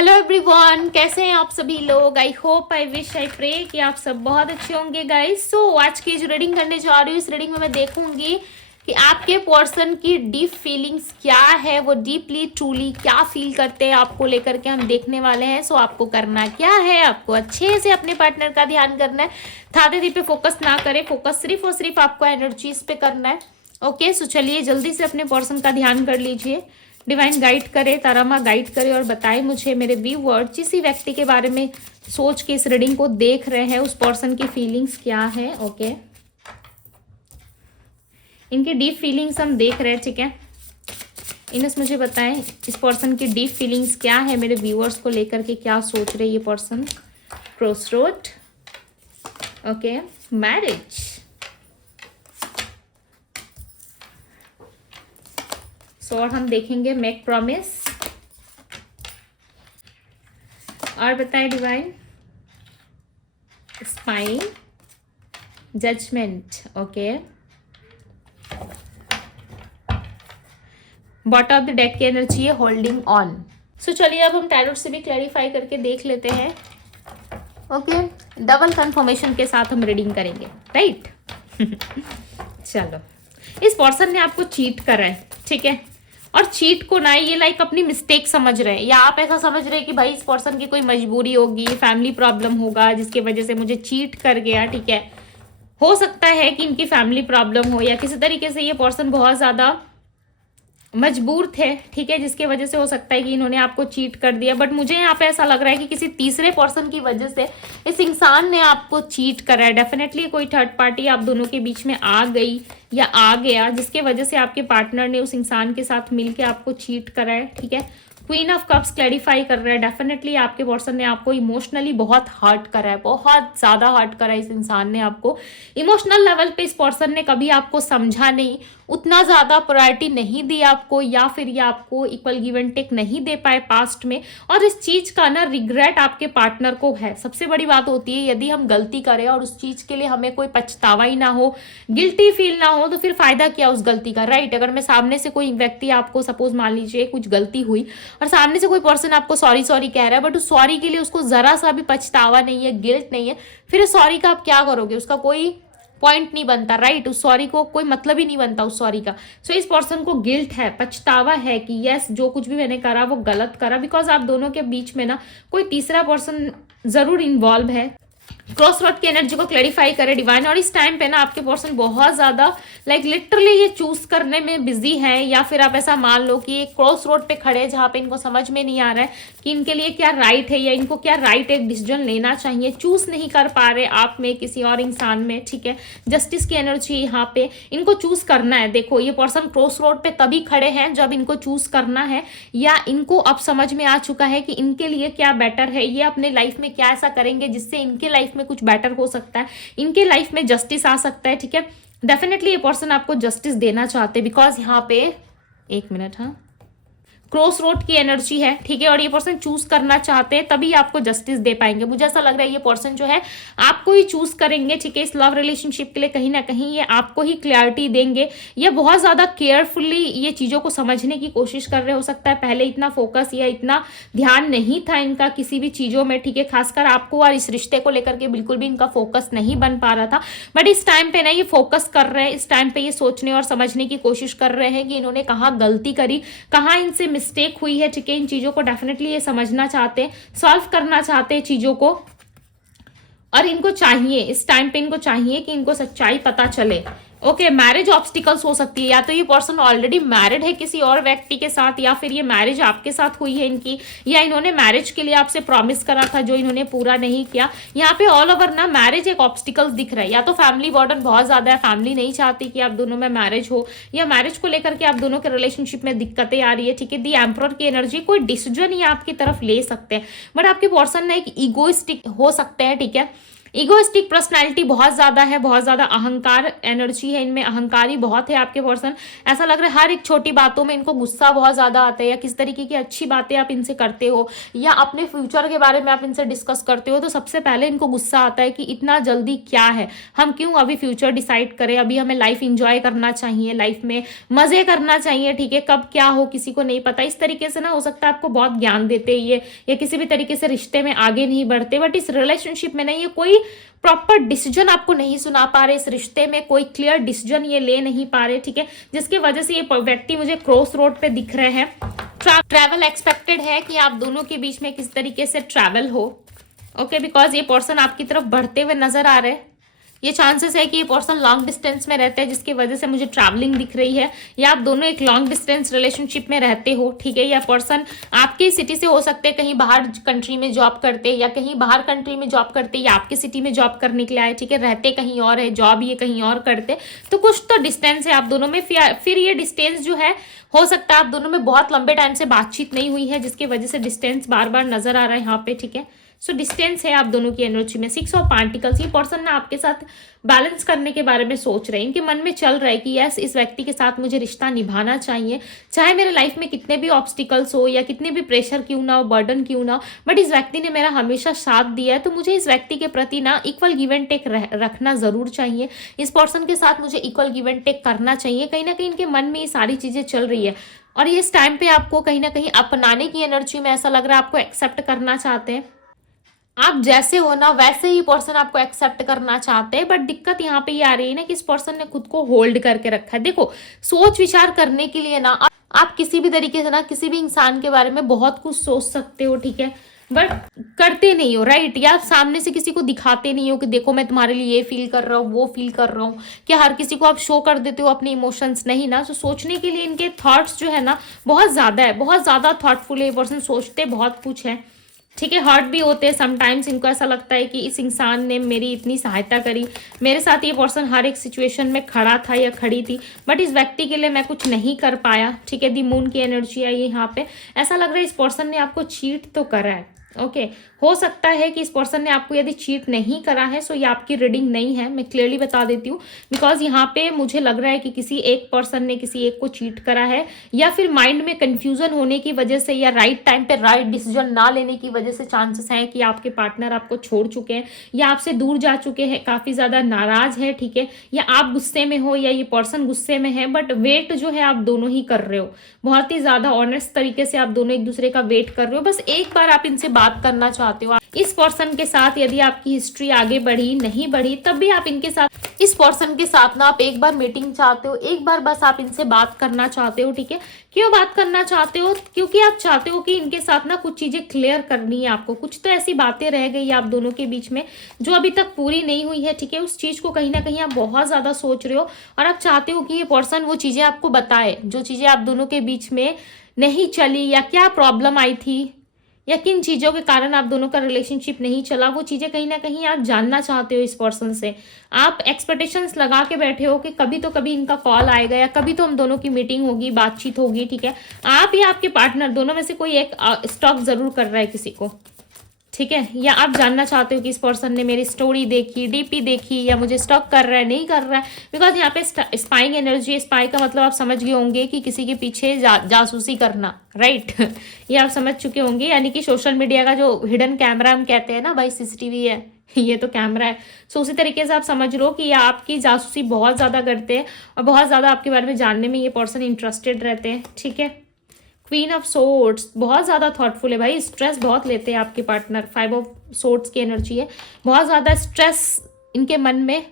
Hello everyone, कैसे हैं आप सभी लोग। I hope, I wish, I pray कि आप सब बहुत अच्छे होंगे गाइस। सो आज की जो रीडिंग करने जा रही हूँ, इस रीडिंग में मैं देखूंगी कि आपके पर्सन की डीप फीलिंग्स क्या है, वो डीपली ट्रूली क्या फील करते हैं आपको लेकर के हम देखने वाले हैं। सो आपको करना क्या है, आपको अच्छे से अपने पार्टनर का ध्यान करना है। थाते पे फोकस ना करें, फोकस सिर्फ और सिर्फ आपको एनर्जीज पे करना है। ओके, सो चलिए जल्दी से अपने पर्सन का ध्यान कर लीजिए। डिवाइन गाइड करे, तारा माँ गाइड करे और बताए मुझे मेरे व्यूअर्स जिस व्यक्ति के बारे में सोच के इस रीडिंग को देख रहे हैं, उस पर्सन की फीलिंग्स क्या है। ओके, इनकी डीप फीलिंग्स हम देख रहे हैं, ठीक है। इनस मुझे बताएं इस पर्सन की डीप फीलिंग्स क्या है, मेरे व्यूअर्स को लेकर के क्या सोच रहे ये पर्सन। क्रॉसरोड, ओके, मैरिज, और हम देखेंगे मेक प्रॉमिस। और बताएं divine, spine, judgement, okay. Bottom of the deck की एनर्जी है होल्डिंग ऑन। सो चलिए अब हम टैरोट से भी क्लैरिफाई करके देख लेते हैं। ओके, डबल कंफर्मेशन के साथ हम रीडिंग करेंगे, राइट। चलो, इस पर्सन ने आपको चीट करा है, ठीक है। और चीट को ना ये लाइक अपनी मिस्टेक समझ रहे हैं, या आप ऐसा समझ रहे हैं कि भाई इस पर्सन की कोई मजबूरी होगी, फैमिली प्रॉब्लम होगा जिसकी वजह से मुझे चीट कर गया, ठीक है। हो सकता है कि इनकी फैमिली प्रॉब्लम हो या किसी तरीके से ये पर्सन बहुत ज़्यादा मजबूर थे, ठीक है, जिसकी वजह से हो सकता है कि इन्होंने आपको चीट कर दिया। बट मुझे यहाँ पे ऐसा लग रहा है कि किसी तीसरे पर्सन की वजह से इस इंसान ने आपको चीट करा है। डेफिनेटली कोई थर्ड पार्टी आप दोनों के बीच में आ गई या आ गया, जिसके वजह से आपके पार्टनर ने उस इंसान के साथ मिलकर आपको चीट करा है, ठीक है। क्वीन ऑफ कप्स क्लैरिफाई कर रहा है, डेफिनेटली आपके पर्सन ने आपको इमोशनली बहुत हर्ट करा है, बहुत ज्यादा हर्ट करा है इस इंसान ने आपको। इमोशनल लेवल पे इस पर्सन ने कभी आपको समझा नहीं, उतना ज्यादा प्रायोरिटी नहीं दी आपको, या फिर ये आपको इक्वल गिव एंड टेक नहीं दे पाए पास्ट में। और इस चीज का ना रिग्रेट आपके पार्टनर को है। सबसे बड़ी बात होती है, यदि हम गलती करें और उस चीज के लिए हमें कोई पछतावा ही ना हो, गिल्टी फील ना हो, तो फिर फायदा क्या उस गलती का, राइट। अगर मैं सामने से कोई व्यक्ति आपको सपोज मान लीजिए कुछ गलती हुई और सामने से कोई पर्सन आपको सॉरी सॉरी कह रहा है, बट उस सॉरी के लिए उसको जरा सा भी पछतावा नहीं है, गिल्ट नहीं है, फिर सॉरी का आप क्या करोगे, उसका कोई पॉइंट नहीं बनता, राइट। उस सॉरी को कोई मतलब ही नहीं बनता उस सॉरी का। सो इस पर्सन को गिल्ट है, पछतावा है कि यस जो कुछ भी मैंने करा वो गलत करा, बिकॉज आप दोनों के बीच में ना कोई तीसरा पर्सन जरूर इन्वॉल्व है। क्रॉस रोड की एनर्जी को क्लैरिफाई करे डिवाइन। और इस टाइम पे ना आपके पर्सन बहुत ज्यादा लाइक लिटरली ये चूज करने में बिजी है, या फिर आप ऐसा मान लो कि एक क्रॉस रोड पे खड़े जहाँ पे इनको समझ में नहीं आ रहा है कि इनके लिए क्या राइट है, या इनको क्या राइट एक डिसीजन लेना चाहिए, चूज नहीं कर पा रहे आप में किसी और इंसान में, ठीक है। जस्टिस की एनर्जी यहाँ पे इनको चूज करना है। देखो ये पर्सन क्रॉस रोड पे तभी खड़े हैं जब इनको चूज करना है, या इनको अब समझ में आ चुका है कि इनके लिए क्या बेटर है, ये अपने लाइफ में क्या ऐसा करेंगे जिससे इनके लाइफ में कुछ बेटर हो सकता है, इनके लाइफ में जस्टिस आ सकता है, ठीक है। डेफिनेटली ये पर्सन आपको जस्टिस देना चाहते हैं, बिकॉज यहाँ पे एक मिनट, हाँ, क्रॉस रोड की एनर्जी है, ठीक है। और ये पर्सन चूज करना चाहते हैं तभी आपको जस्टिस दे पाएंगे। मुझे ऐसा लग रहा है ये पर्सन जो है आपको ही चूज करेंगे, ठीक है। इस लव रिलेशनशिप के लिए कहीं ना कहीं ये आपको ही क्लैरिटी देंगे। ये बहुत ज्यादा केयरफुली ये चीजों को समझने की कोशिश कर रहे हो सकता है, पहले इतना फोकस या इतना ध्यान नहीं था इनका किसी भी चीजों में, ठीक है। खासकर आपको और इस रिश्ते को लेकर के बिल्कुल भी इनका फोकस नहीं बन पा रहा था, बट इस टाइम पे ना ये फोकस कर रहे हैं। इस टाइम पे ये सोचने और समझने की कोशिश कर रहे हैं कि इन्होंने कहाँ गलती करी, कहाँ इनसे मिस्टेक हुई है, ठीक है। इन चीजों को डेफिनेटली ये समझना चाहते हैं, सॉल्व करना चाहते हैं चीजों को। और इनको चाहिए, इस टाइम पे इनको चाहिए कि इनको सच्चाई पता चले। ओके, मैरिज ऑब्स्टिकल्स हो सकती है, या तो ये पर्सन ऑलरेडी मैरिड है किसी और व्यक्ति के साथ, या फिर ये मैरिज आपके साथ हुई है इनकी, या इन्होंने मैरिज के लिए आपसे प्रॉमिस करा था जो इन्होंने पूरा नहीं किया। यहाँ पे ऑल ओवर ना मैरिज एक ऑब्स्टिकल्स दिख रहा है, या तो फैमिली बर्डन बहुत ज्यादा है, फैमिली नहीं चाहती कि आप दोनों में मैरिज हो, या मैरिज को लेकर के आप दोनों के रिलेशनशिप में दिक्कतें आ रही है, ठीक है। दी एम्परर की एनर्जी, कोई डिसीजन ही आपकी तरफ ले सकते हैं, बट आपके पर्सन ना एक ईगोइस्टिक हो सकते हैं, ठीक है। इगोइस्टिक पर्सनालिटी बहुत ज्यादा है, बहुत ज्यादा अहंकार एनर्जी है इनमें, अहंकारी बहुत है आपके पर्सन। ऐसा लग रहा है हर एक छोटी बातों में इनको गुस्सा बहुत ज्यादा आता है, या किस तरीके की अच्छी बातें आप इनसे करते हो या अपने फ्यूचर के बारे में आप इनसे डिस्कस करते हो तो सबसे पहले इनको गुस्सा आता है कि इतना जल्दी क्या है, हम क्यों अभी फ्यूचर डिसाइड करें, अभी हमें लाइफ इंजॉय करना चाहिए, लाइफ में मजे करना चाहिए, ठीक है, कब क्या हो किसी को नहीं पता। इस तरीके से ना हो सकता है आपको बहुत ज्ञान देते ये, या किसी भी तरीके से रिश्ते में आगे नहीं बढ़ते, बट इस रिलेशनशिप में नहीं, ये कोई प्रॉपर डिसीजन आपको नहीं सुना पा रहे, इस रिश्ते में कोई क्लियर डिसीजन ये ले नहीं पा रहे, ठीक है, जिसकी वजह से ये व्यक्ति मुझे क्रॉस रोड पे दिख रहे हैं। ट्रैवल एक्सपेक्टेड है कि आप दोनों के बीच में किस तरीके से ट्रैवल हो, ओके, बिकॉज ये पर्सन आपकी तरफ बढ़ते हुए नजर आ रहे हैं। ये चांसेस है कि ये पर्सन लॉन्ग डिस्टेंस में रहते हैं, जिसकी वजह से मुझे ट्रैवलिंग दिख रही है, या आप दोनों एक लॉन्ग डिस्टेंस रिलेशनशिप में रहते हो, ठीक है, या पर्सन आपके सिटी से हो सकते हैं कहीं बाहर कंट्री में जॉब करते, या कहीं बाहर कंट्री में जॉब करते, या आपके सिटी में जॉब करने के लिए आए, ठीक है, रहते कहीं और है, जॉब ये कहीं और करते, तो कुछ तो डिस्टेंस है आप दोनों में। फिर ये डिस्टेंस जो है हो सकता है आप दोनों में बहुत लंबे टाइम से बातचीत नहीं हुई है, जिसकी वजह से डिस्टेंस बार बार नजर आ रहा है यहाँ पे, ठीक है। सो डिस्टेंस है आप दोनों की एनर्जी में। 6 ऑफ पेंटिकल्स, ये पर्सन ना आपके साथ बैलेंस करने के बारे में सोच रहे हैं, इनके मन में चल रहा है कि यस, इस व्यक्ति के साथ मुझे रिश्ता निभाना चाहिए, चाहे मेरे लाइफ में कितने भी ऑब्स्टिकल्स हो या कितने भी प्रेशर क्यों ना हो, बर्डन क्यों ना हो, बट इस व्यक्ति ने मेरा हमेशा साथ दिया है, तो मुझे इस व्यक्ति के प्रति ना इक्वल गिव एंड टेक रखना जरूर चाहिए, इस पर्सन के साथ मुझे इक्वल गिव एंड टेक करना चाहिए। कहीं ना कहीं इनके मन में ये सारी चीजें चल रही है, और ये इस टाइम पे आपको कहीं ना कहीं अपनाने की एनर्जी में ऐसा लग रहा है, आपको एक्सेप्ट करना चाहते हैं, आप जैसे हो ना वैसे ही पर्सन आपको एक्सेप्ट करना चाहते हैं। बट दिक्कत यहाँ पे ये आ रही है ना कि इस पर्सन ने खुद को होल्ड करके रखा है। देखो, सोच विचार करने के लिए ना आप किसी भी तरीके से ना किसी भी इंसान के बारे में बहुत कुछ सोच सकते हो, ठीक है, बट करते नहीं हो, राइट, या आप सामने से किसी को दिखाते नहीं हो कि देखो मैं तुम्हारे लिए ये फील कर रहा हूँ, वो फील कर रहा हूँ, क्या हर किसी को आप शो कर देते हो अपने इमोशंस, नहीं ना। तो सोचने के लिए इनके थॉट्स जो है ना बहुत ज्यादा है, बहुत ज्यादा थॉटफुल है ये पर्सन, सोचते बहुत कुछ है, ठीक है, हर्ट भी होते हैं समटाइम्स। इनको ऐसा लगता है कि इस इंसान ने मेरी इतनी सहायता करी, मेरे साथ ये पर्सन हर एक सिचुएशन में खड़ा था या खड़ी थी, बट इस व्यक्ति के लिए मैं कुछ नहीं कर पाया, ठीक है। दी मून की एनर्जी आई है यहाँ पे, ऐसा लग रहा है इस पर्सन ने आपको चीट तो करा है, ओके। हो सकता है कि इस पर्सन ने आपको यदि चीट नहीं करा है सो ये आपकी रीडिंग नहीं है, मैं क्लियरली बता देती हूँ, बिकॉज यहाँ पे मुझे लग रहा है कि किसी एक पर्सन ने किसी एक को चीट करा है, या फिर माइंड में कंफ्यूजन होने की वजह से, या राइट टाइम पे राइट डिसीजन ना लेने की वजह से चांसेस हैं कि आपके पार्टनर आपको छोड़ चुके हैं या आपसे दूर जा चुके हैं, काफी ज्यादा नाराज है, ठीक है, या आप गुस्से में हो या ये पर्सन गुस्से में है, बट वेट जो है आप दोनों ही कर रहे हो, बहुत ही ज्यादा ऑनेस्ट तरीके से आप दोनों एक दूसरे का वेट कर रहे हो। बस एक बार आप इनसे बात करना चाहते हो इस पर्सन के साथ, यदि आपकी हिस्ट्री आगे बढ़ी नहीं बढ़ी तब भी आप इनके साथ, इस पर्सन के साथ ना आप एक बार मीटिंग चाहते हो, एक बार बस आप इनसे बात करना चाहते हो, ठीक है। क्यों बात करना चाहते हो? क्योंकि आप चाहते हो कि इनके साथ ना कुछ चीजें क्लियर करनी है आपको, कुछ तो ऐसी बातें रह गई आप दोनों के बीच में जो अभी तक पूरी नहीं हुई है, ठीक है। उस चीज को कहीं ना कहीं आप बहुत ज्यादा सोच रहे हो और आप चाहते हो कि ये पर्सन वो चीजें आपको बताए जो चीजें आप दोनों के बीच में नहीं चली, या क्या प्रॉब्लम आई थी, या किन चीजों के कारण आप दोनों का रिलेशनशिप नहीं चला, वो चीजें कहीं ना कहीं आप जानना चाहते हो इस पर्सन से। आप एक्सपेक्टेशंस लगा के बैठे हो कि कभी तो कभी इनका कॉल आएगा, या कभी तो हम दोनों की मीटिंग होगी, बातचीत होगी, ठीक है। आप या आपके पार्टनर दोनों में से कोई एक स्टॉक जरूर कर रहा है किसी को, ठीक है, या आप जानना चाहते हो कि इस पर्सन ने मेरी स्टोरी देखी, डीपी देखी, या मुझे स्टॉक कर रहा है नहीं कर रहा है, बिकॉज यहाँ पे स्पाइंग एनर्जी, स्पाई का मतलब आप समझ गए होंगे कि किसी के पीछे जासूसी करना, राइट ये आप समझ चुके होंगे, यानी कि सोशल मीडिया का जो हिडन कैमरा हम कहते हैं ना भाई, सीसीटीवी है ये तो कैमरा है। सो उसी तरीके से आप समझ लो कि ये आपकी जासूसी बहुत ज्यादा करते हैं और बहुत ज्यादा आपके बारे में जानने में ये पर्सन इंटरेस्टेड रहते हैं, ठीक है। क्वीन ऑफ सोर्ड्स बहुत ज़्यादा थॉटफुल है भाई, स्ट्रेस बहुत लेते हैं आपके पार्टनर। 5 ऑफ सोर्ड्स की एनर्जी है, बहुत ज़्यादा स्ट्रेस इनके मन में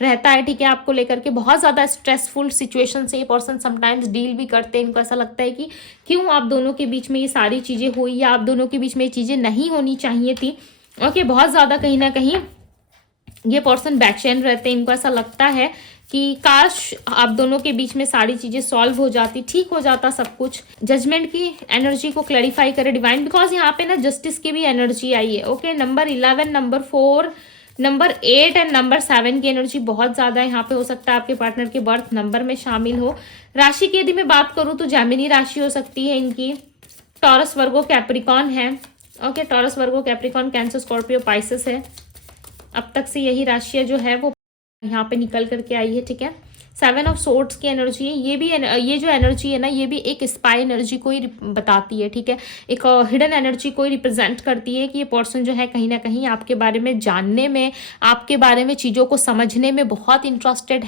रहता है, ठीक है, आपको लेकर के बहुत ज़्यादा स्ट्रेसफुल सिचुएशन से ये पर्सन समटाइम्स डील भी करते हैं। इनको ऐसा लगता है कि क्यों आप दोनों के बीच में ये सारी चीज़ें हुई, या आप दोनों के बीच में ये चीज़ें नहीं होनी चाहिए थी, ओके। बहुत ज़्यादा कहीं ना कहीं ये पर्सन बेचैन रहते हैं, इनको ऐसा लगता है कि काश आप दोनों के बीच में सारी चीजें सॉल्व हो जाती, ठीक हो जाता सब कुछ। जजमेंट की एनर्जी को क्लैरिफाई करे डिवाइन, बिकॉज यहाँ पे ना जस्टिस की भी एनर्जी आई है, okay. Number 11, number 4, number 8 and number 7 की एनर्जी बहुत ज्यादा है यहाँ पे। हो सकता है आपके पार्टनर के बर्थ नंबर में शामिल हो। राशि की यदि मैं बात करूँ तो जेमिनी राशि हो सकती है इनकी, टॉरस, वर्गो, कैप्रिकॉन है, ओके। टॉरस, वर्गो, कैप्रिकॉन, कैंसर, स्कॉर्पियो, पाइसेस है, अब तक से यही राशियाँ जो है वो यहाँ पे निकल करके आई है, ठीक है। 7 ऑफ सोर्ड्स की एनर्जी है, ये जो एनर्जी है ना, ये भी एक स्पाई एनर्जी को ही बताती है, ठीक है। एक हिडन एनर्जी को ही रिप्रेजेंट करती है कि ये पर्सन जो है कहीं ना कहीं आपके बारे में जानने में, आपके बारे में चीज़ों को समझने में बहुत इंटरेस्टेड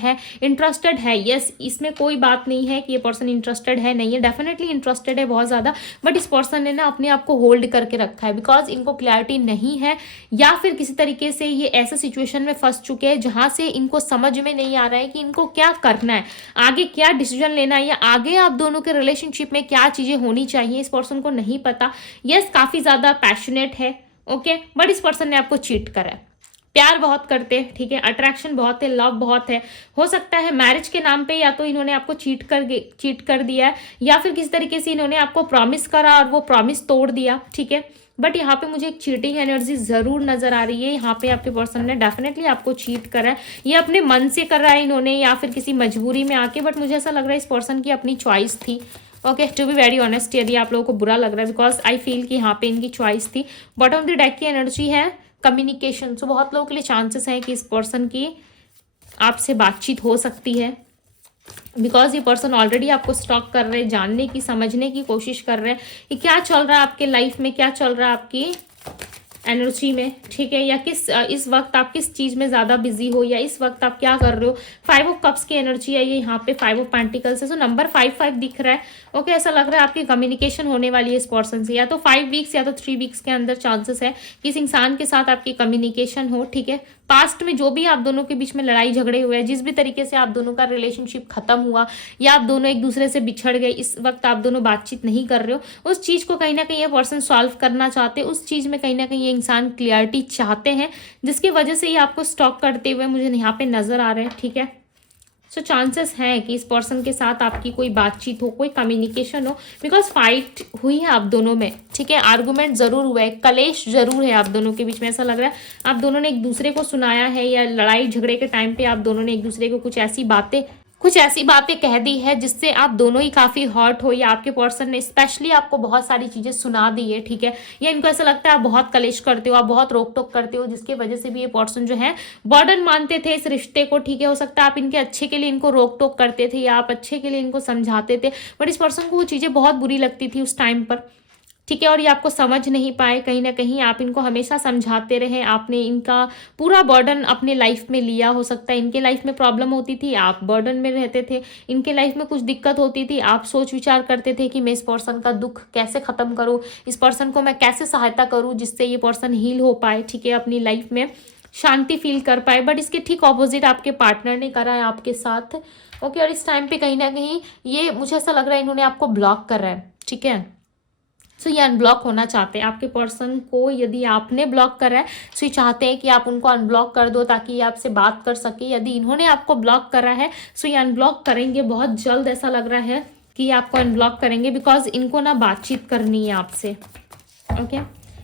है। यस, इसमें कोई बात नहीं है कि ये पर्सन इंटरेस्टेड है नहीं है, डेफिनेटली इंटरेस्टेड है बहुत ज़्यादा, बट इस पर्सन ने ना अपने आप को होल्ड करके रखा है बिकॉज इनको क्लैरिटी नहीं है, या फिर किसी तरीके से ये ऐसे सिचुएशन में फंस चुके हैं जहाँ से इनको समझ में नहीं आ रहा है कि इनको क्या करना है, आगे क्या डिसीजन लेना है, या आगे आप दोनों के रिलेशनशिप में क्या चीजें होनी चाहिए, इस पर्सन को नहीं पता। यस, काफी ज्यादा पैशनेट है, ओके, बट इस पर्सन ने आपको चीट करा है। प्यार बहुत करते हैं, ठीक है, अट्रैक्शन बहुत है, लव बहुत है, हो सकता है मैरिज के नाम पे या तो इन्होंने आपको चीट कर दिया है, या फिर किसी तरीके से इन्होंने आपको प्रॉमिस करा और वो प्रॉमिस तोड़ दिया, ठीक है। बट यहाँ पे मुझे एक चीटिंग एनर्जी जरूर नजर आ रही है। यहाँ पे आपके पर्सन ने डेफिनेटली आपको चीट करा है, ये अपने मन से कर रहा है इन्होंने, या फिर किसी मजबूरी में आके, बट मुझे ऐसा लग रहा है इस पर्सन की अपनी चॉइस थी। Okay, to be very honest, यदि आप लोगों को बुरा लग रहा है, बिकॉज आई फील कि यहाँ पे इनकी चॉइस थी। बॉटम ऑफ द डेक की एनर्जी है कम्युनिकेशन। सो बहुत लोगों के लिए चांसेस हैं कि इस पर्सन की आपसे बातचीत हो सकती है, बिकॉज ये पर्सन ऑलरेडी आपको स्टॉक कर रहे हैं, जानने की, समझने की कोशिश कर रहे हैं कि क्या चल रहा है आपके लाइफ में, क्या चल रहा है आपकी एनर्जी में, ठीक है, या इस वक्त आप किस चीज़ में ज़्यादा बिजी हो, या इस वक्त आप क्या कर रहे हो। 5 ऑफ कप्स की एनर्जी है ये, यहाँ पे 5 ऑफ पेंटिकल्स है। सो नंबर 5 दिख रहा है, ओके। ऐसा लग रहा है आपकी कम्युनिकेशन होने वाली है इस पर्सन से, या तो 5 वीक्स या तो 3 वीक्स के अंदर चांसेस है कि इस इंसान के साथ आपकी कम्युनिकेशन हो, ठीक है। पास्ट में जो भी आप दोनों के बीच में लड़ाई झगड़े हुए हैं, जिस भी तरीके से आप दोनों का रिलेशनशिप खत्म हुआ, या आप दोनों एक दूसरे से बिछड़ गए, इस वक्त आप दोनों बातचीत नहीं कर रहे हो, उस चीज़ को कहीं ना कहीं ये पर्सन सॉल्व करना चाहते हैं, उस चीज़ में कहीं ना कहीं ये इंसान क्लियरिटी चाहते हैं, जिसकी वजह से ये आपको स्टॉक करते हुए मुझे यहाँ पे नजर आ रहे हैं, ठीक है। सो चांसेस हैं कि इस पर्सन के साथ आपकी कोई बातचीत हो, कोई कम्युनिकेशन हो, बिकॉज फाइट हुई है आप दोनों में, ठीक है, आर्गुमेंट जरूर हुआ है, कलेश जरूर है आप दोनों के बीच में। ऐसा लग रहा है आप दोनों ने एक दूसरे को सुनाया है, या लड़ाई झगड़े के टाइम पे आप दोनों ने एक दूसरे को कुछ ऐसी बातें कह दी है जिससे आप दोनों ही काफ़ी हर्ट हो, या आपके पर्सन ने स्पेशली आपको बहुत सारी चीज़ें सुना दी है, ठीक है, या इनको ऐसा लगता है आप बहुत कलेश करते हो, आप बहुत रोक टोक करते हो, जिसकी वजह से भी ये पर्सन जो है बर्डन मानते थे इस रिश्ते को, ठीक है। हो सकता है आप इनके अच्छे के लिए इनको रोक टोक करते थे, या आप अच्छे के लिए इनको समझाते थे, बट इस पर्सन को वो चीज़ें बहुत बुरी लगती थी उस टाइम पर, ठीक है, और ये आपको समझ नहीं पाए। कहीं ना कहीं आप इनको हमेशा समझाते रहे, आपने इनका पूरा बर्डन अपने लाइफ में लिया। हो सकता है इनके लाइफ में प्रॉब्लम होती थी, आप बर्डन में रहते थे, इनके लाइफ में कुछ दिक्कत होती थी, आप सोच विचार करते थे कि मैं इस पर्सन का दुख कैसे ख़त्म करूँ, इस पर्सन को मैं कैसे सहायता करूँ जिससे ये पर्सन हील हो पाए, ठीक है, अपनी लाइफ में शांति फील कर पाए। बट इसके ठीक ऑपोजिट आपके पार्टनर ने करा है आपके साथ, ओके। और इस टाइम पे कहीं ना कहीं ये मुझे ऐसा लग रहा है इन्होंने आपको ब्लॉक करा है, ठीक है। सो ये अनब्लॉक होना चाहते हैं आपके पर्सन को। यदि आपने ब्लॉक करा है सो ये चाहते हैं कि आप उनको अनब्लॉक कर दो ताकि ये आपसे बात कर सके। यदि इन्होंने आपको ब्लॉक करा है सो ये अनब्लॉक करेंगे बहुत जल्द। ऐसा लग रहा है कि ये आपको अनब्लॉक करेंगे बिकॉज इनको ना बातचीत करनी है आपसे, ओके।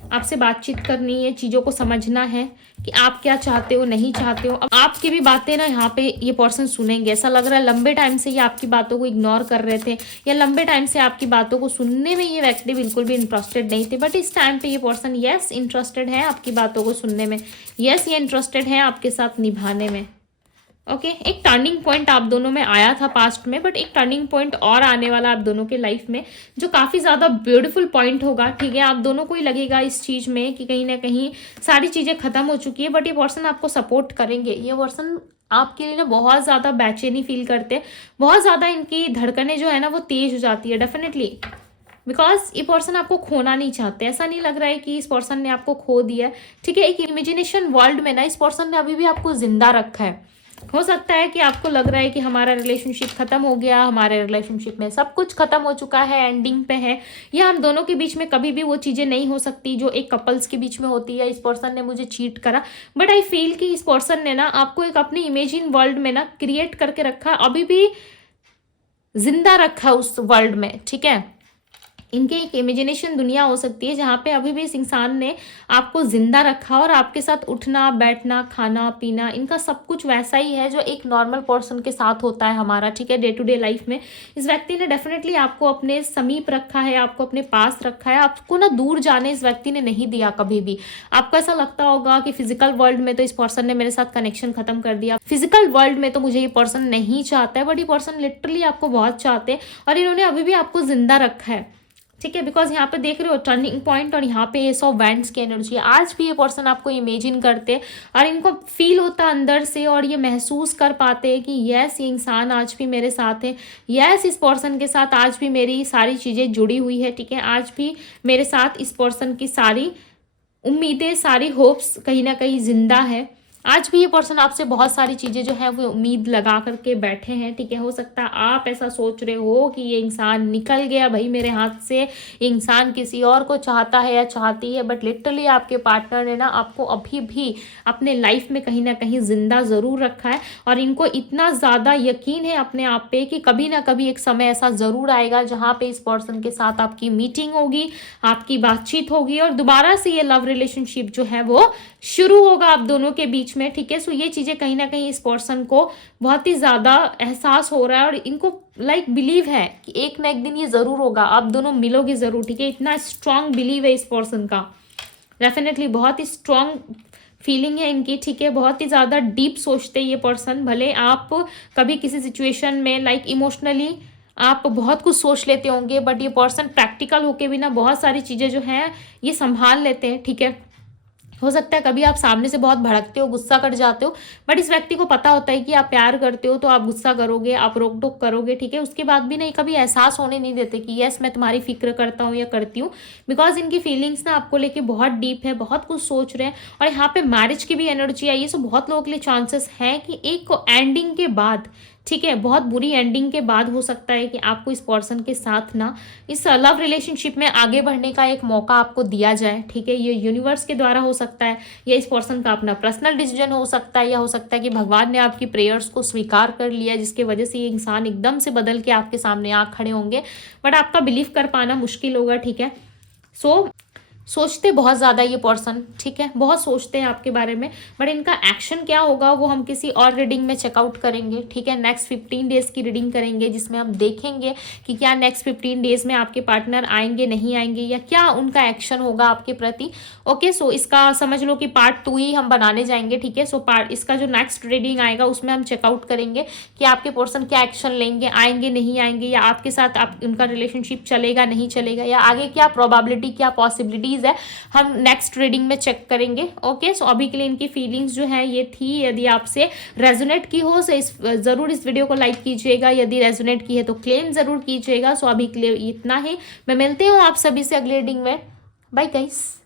आपसे बातचीत करनी है, चीज़ों को समझना है कि आप क्या चाहते हो, नहीं चाहते हो। अब आपकी भी बातें ना यहाँ पे ये पर्सन सुनेंगे। ऐसा लग रहा है लंबे टाइम से ये आपकी बातों को इग्नोर कर रहे थे, या लंबे टाइम से आपकी बातों को सुनने में ये व्यक्ति बिल्कुल भी इंटरेस्टेड नहीं थे, बट इस टाइम पे ये पर्सन यस इंटरेस्टेड है आपकी बातों को सुनने में, यस ये इंटरेस्टेड है आपके साथ निभाने में, ओके। एक टर्निंग पॉइंट आप दोनों में आया था पास्ट में, बट एक टर्निंग पॉइंट और आने वाला आप दोनों के लाइफ में जो काफ़ी ज़्यादा ब्यूटीफुल पॉइंट होगा, ठीक है। आप दोनों को ही लगेगा इस चीज़ में कि कहीं ना कहीं सारी चीज़ें खत्म हो चुकी है, बट ये पर्सन आपको सपोर्ट करेंगे। ये पर्सन आपके लिए ना बहुत ज़्यादा बेचैनी फील करते हैं, बहुत ज़्यादा इनकी धड़कनें जो है ना वो तेज़ हो जाती है डेफिनेटली, बिकॉज ये पर्सन आपको खोना नहीं चाहते। ऐसा नहीं लग रहा है कि इस पर्सन ने आपको खो दिया है, ठीक है। एक इमेजिनेशन वर्ल्ड में ना इस पर्सन ने अभी भी आपको जिंदा रखा है। हो सकता है कि आपको लग रहा है कि हमारा रिलेशनशिप खत्म हो गया, हमारे रिलेशनशिप में सब कुछ खत्म हो चुका है, एंडिंग पे है, या हम दोनों के बीच में कभी भी वो चीज़ें नहीं हो सकती जो एक कपल्स के बीच में होती है। इस पर्सन ने मुझे चीट करा, बट आई फील कि इस पर्सन ने ना आपको एक अपनी इमेजिन वर्ल्ड में ना क्रिएट करके रखा, अभी भी जिंदा रखा उस वर्ल्ड में, ठीक है। इनके एक इमेजिनेशन दुनिया हो सकती है जहाँ पे अभी भी इस इंसान ने आपको जिंदा रखा और आपके साथ उठना बैठना खाना पीना इनका सब कुछ वैसा ही है जो एक नॉर्मल पर्सन के साथ होता है हमारा, ठीक है, डे टू डे लाइफ में। इस व्यक्ति ने डेफिनेटली आपको अपने समीप रखा है, आपको अपने पास रखा है, आपको ना दूर जाने इस व्यक्ति ने नहीं दिया कभी भी। आपको ऐसा लगता होगा कि फिजिकल वर्ल्ड में तो इस पर्सन ने मेरे साथ कनेक्शन खत्म कर दिया, फिजिकल वर्ल्ड में तो मुझे ये पर्सन नहीं चाहता है, बट ये पर्सन लिटरली आपको बहुत चाहते हैं और इन्होंने अभी भी आपको जिंदा रखा है, ठीक है। बिकॉज यहाँ पे देख रहे हो टर्निंग पॉइंट और यहाँ पे एस ऑफ वैंड्स की एनर्जी है। आज भी ये पर्सन आपको इमेजिन करते हैं और इनको फील होता है अंदर से और ये महसूस कर पाते हैं कि यस ये इंसान आज भी मेरे साथ है, यस इस पर्सन के साथ आज भी मेरी सारी चीज़ें जुड़ी हुई है, ठीक है। आज भी मेरे साथ इस पर्सन की सारी उम्मीदें सारी होप्स कहीं ना कहीं जिंदा है। आज भी ये पर्सन आपसे बहुत सारी चीज़ें जो है वो उम्मीद लगा करके बैठे हैं, ठीक है। हो सकता है आप ऐसा सोच रहे हो कि ये इंसान निकल गया भाई मेरे हाथ से, ये इंसान किसी और को चाहता है या चाहती है, बट लिटरली आपके पार्टनर ने ना आपको अभी भी अपने लाइफ में कहीं ना कहीं जिंदा ज़रूर रखा है और इनको इतना ज़्यादा यकीन है अपने आप पे कि कभी ना कभी एक समय ऐसा ज़रूर आएगा जहाँ पे इस पर्सन के साथ आपकी मीटिंग होगी, आपकी बातचीत होगी और दोबारा से ये लव रिलेशनशिप जो है वो शुरू होगा आप दोनों के बीच में, ठीक है। सो ये चीज़ें कहीं ना कहीं इस पर्सन को बहुत ही ज़्यादा एहसास हो रहा है और इनको बिलीव है कि एक ना एक दिन ये ज़रूर होगा, आप दोनों मिलोगे ज़रूर, ठीक है। इतना स्ट्रांग बिलीव है इस पर्सन का, डेफिनेटली बहुत ही स्ट्रांग फीलिंग है इनकी, ठीक है। बहुत ही ज़्यादा डीप सोचते हैं ये पर्सन। भले आप कभी किसी सिचुएशन में इमोशनली आप बहुत कुछ सोच लेते होंगे, बट ये पर्सन प्रैक्टिकल होके भी ना बहुत सारी चीज़ें जो हैं ये संभाल लेते हैं, ठीक है। हो सकता है कभी आप सामने से बहुत भड़कते हो, गुस्सा कर जाते हो, बट इस व्यक्ति को पता होता है कि आप प्यार करते हो तो आप गुस्सा करोगे, आप रोक टोक करोगे, ठीक है। उसके बाद भी नहीं कभी एहसास होने नहीं देते कि यस मैं तुम्हारी फिक्र करता हूँ या करती हूँ, बिकॉज इनकी फीलिंग्स ना आपको लेके बहुत डीप है, बहुत कुछ सोच रहे हैं। और यहाँ पे मैरिज की भी एनर्जी आई है, सो बहुत लोगों के लिए चांसेस हैं कि एक एंडिंग के बाद, ठीक है, बहुत बुरी एंडिंग के बाद हो सकता है कि आपको इस पर्सन के साथ ना इस लव रिलेशनशिप में आगे बढ़ने का एक मौका आपको दिया जाए, ठीक है। ये यूनिवर्स के द्वारा हो सकता है या इस पर्सन का अपना पर्सनल डिसीजन हो सकता है या हो सकता है कि भगवान ने आपकी प्रेयर्स को स्वीकार कर लिया जिसकी वजह से ये इंसान एकदम से बदल के आपके सामने आ खड़े होंगे, बट आपका बिलीव कर पाना मुश्किल होगा, ठीक है। सोचते बहुत ज़्यादा ये पर्सन, ठीक है, बहुत सोचते हैं आपके बारे में, बट इनका एक्शन क्या होगा वो हम किसी और रीडिंग में चेकआउट करेंगे, ठीक है। नेक्स्ट 15 डेज़ की रीडिंग करेंगे जिसमें हम देखेंगे कि क्या नेक्स्ट 15 डेज़ में आपके पार्टनर आएंगे नहीं आएंगे या क्या उनका एक्शन होगा आपके प्रति। ओके, सो इसका समझ लो कि पार्ट 2 ही हम बनाने जाएंगे, ठीक है। सो इसका जो नेक्स्ट रीडिंग आएगा उसमें हम चेकआउट करेंगे कि आपके पर्सन क्या एक्शन लेंगे, आएंगे नहीं आएंगे, या आपके साथ उनका रिलेशनशिप चलेगा नहीं चलेगा, या आगे क्या प्रोबेबिलिटी क्या पॉसिबिलिटीज है, हम नेक्स्ट रीडिंग में चेक करेंगे। ओके, सो अभी के लिए इनकी फीलिंग्स जो है ये थी। यदि आपसे रेजोनेट की हो तो जरूर इस वीडियो को लाइक कीजिएगा, यदि रेजोनेट की है तो क्लेम जरूर कीजिएगा। सो अभी के लिए इतना ही, मैं मिलती हूँ आप सभी से अगले रीडिंग में। Bye guys.